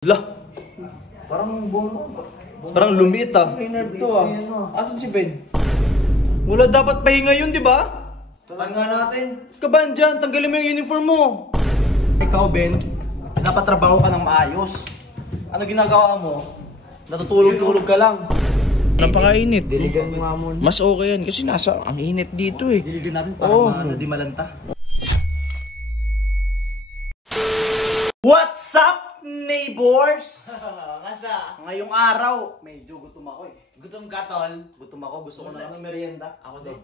Lah, parang lumiit ah. Trainer to ah. Asan si Ben? Wala dapat pahinga yun, di ba? Tanga natin. Kaban dyan, tanggalin mo yung uniform mo. Ikaw, Ben, dapat trabaho ka ng maayos. Ano ginagawa mo? Natutulog-tulog ka lang. Napakainit. Diligan mo nga muna. Mas okay yan kasi ang init dito eh. Diligan natin para Oo. di malanta. What's up, neighbors? Kasa. Ngayong araw, medyo gutom ako eh. Gutom ka, tol. Gutom ako, gusto ko na ng merienda. Ako din.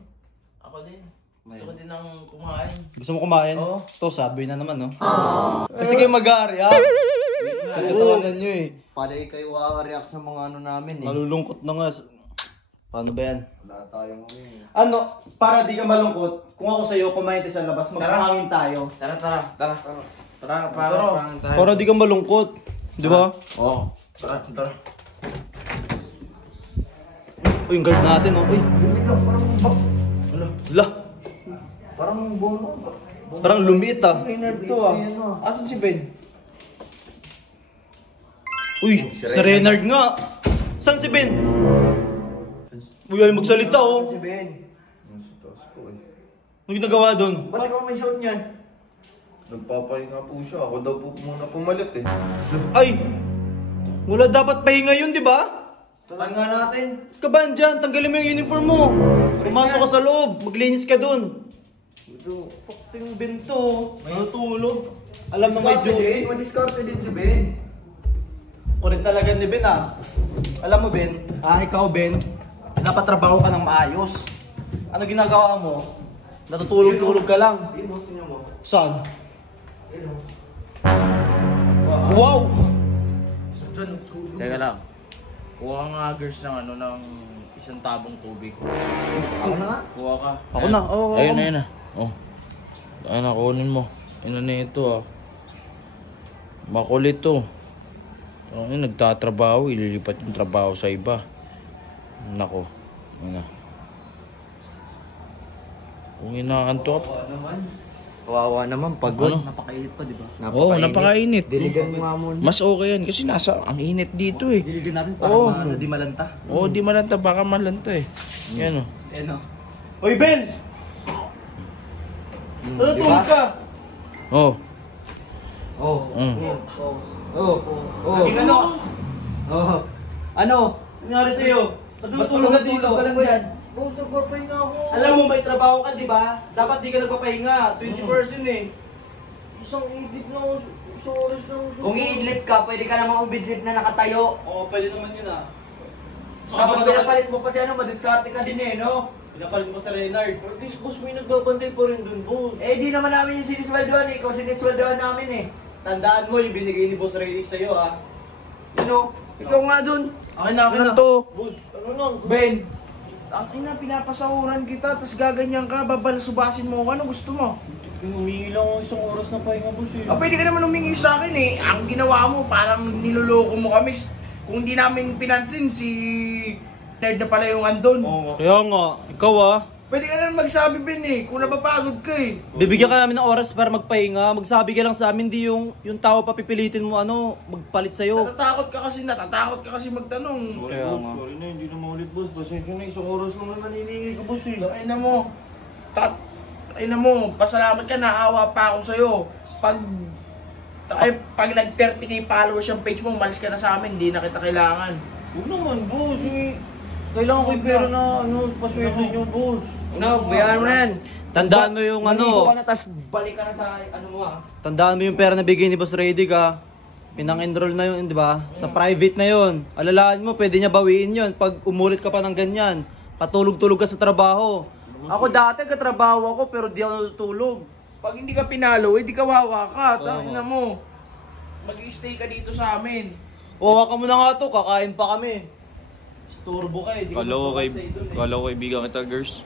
Ako din. Gusto ko din ng kumain. Gusto mo kumain? Oo. To, Subway na naman, no? Kasi kayo mag-aari, ha? Katawanan nyo eh. Palay kayo react sa mga ano namin eh. Malulungkot na nga. Paano ba yan? Wala tayong Ano, para di ka malungkot, kung ako sa'yo, kumain tayo sa labas, magpahangin tayo. Tara, Para di ka malungkot. Di ba? Oo. Tara. Uy, yung guard natin, oh. Uy, lah, parang lumiit ah. Trainer to ah. Asan si Ben? Uy, si Reynard nga. Saan si Ben? Uy, ay magsalita, oh. Si Ben. Nasa taas po eh. Ano ginagawa doon? Ba't ikaw may suot niyan? Nagpapahinga po siya. Ako daw po muna pumalit eh. Ay, wala dapat pahinga yun, di ba? Tanga natin. Kaban dyan, tanggalin mo yung uniform mo. Pumasok ka sa loob, maglinis ka dun. Ito. Pakto yung bento, natutulog. Alam mo may duty. Madiskarte din si Ben. Kulit talaga ni Ben ah. Alam mo Ben, ikaw Ben, dapat trabaho ka ng maayos. Ano ginagawa mo? Natutulog-tulog ka lang. Tingnan mo. Saan? Wow! Teka lang. Kuha nga girls ng ng isang tabong tubig. Ako na nga. Kuha ka. Ako na, oo. Ayun na. Oh. Ayun na, kunin mo. Ino na ito ah. Makulit to. Ayun, nagtatrabaho. Ililipat yung trabaho sa iba. Nako. Ayun na. Kung inaantok. Kawawa naman. Pagod. Ano? Napakainit pa, di ba? Oo, napakainit. Diligan mo nga muna. Mas okay yan kasi ang init dito eh. Diligan natin para Oo. di malanta. Oo, di malanta. Baka malanta eh. Yan oh. Ano? Hoy Ben! Natutulog ka! Oh. Oh. Mm. Oh. Naging ano? Oh. Ano? Nangyari sa'yo? Natutulog ka dito. Ka lang dyan. Boss, nagpapahinga ako. Alam mo, may trabaho ka, di ba? Dapat di ka nagpapahinga. 20% eh. Isang idip na ako. Isang oras na ako. Kung i-idlip ka, pwede ka namang umidlip na nakatayo. Oo, pwede naman yun ah. Kapag pinapalit mo pa si madiskarte ka din eh, no? Pinapalit mo sa Reynard. At least, boss, may nagbabantay pa rin dun, boss. Eh, di naman namin yung sinisweldoan eh. Ikaw sinisweldoan namin eh. Tandaan mo yung binigay ni Boss Redick sa'yo ha. Ano? Ikaw nga dun. Akin na. Boss, ano lang? Ben! Ang ina, pinapasahuran kita, tas gaganyan ka, babalsubasin mo. Ano gusto mo? Humingi lang ako isang oras na pahinga, boss eh. Pwede ka naman humingi sa akin eh. Ang ginawa mo, parang niloloko mo kami. Kung di namin pinansin, si Ted na pala yung andon. Kaya nga, ikaw ah. Pwede ka naman magsabi, Ben eh, kung napapagod ka eh. Bibigyan ka namin ng oras para magpahinga. Magsabi ka lang sa amin, di yung tao papipilitin mo magpalit sa'yo. Natatakot ka kasi magtanong. Kaya nga. Sorry na, hindi na maulit, boss. Pasensya na, isang oras lang naman hinihingi ko, boss eh. Ay na mo, pasalamat ka, naawa pa ako sa'yo. Pag nag-30k followers yung page mo, umalis ka na sa amin, hindi na kita kailangan. Huwag naman, boss eh. Kailangan ko yung pera na, paswerte nyo, boss. No, bayaran mo na yan. Tandaan mo yung Maligo ka na, tas balik ka na sa mo ah. Tandaan mo yung pera na bigay ni Boss Redick ha. Pinang-enroll na yun, di ba? Sa private na yun. Alalaan mo, pwede niya bawiin yun. Pag umulit ka pa ng ganyan, patulog-tulog ka sa trabaho. Ako dati katrabaho ako pero di ako natutulog. Pag hindi ka pinalo, eh di kawawa ka. Tangina mo. Mag-i-stay ka dito sa amin. Wawa ka muna nga to, kakain pa kami. Istorbo ka eh. Di ka Kala ko magpapantay dun eh. kaibigan kita girls.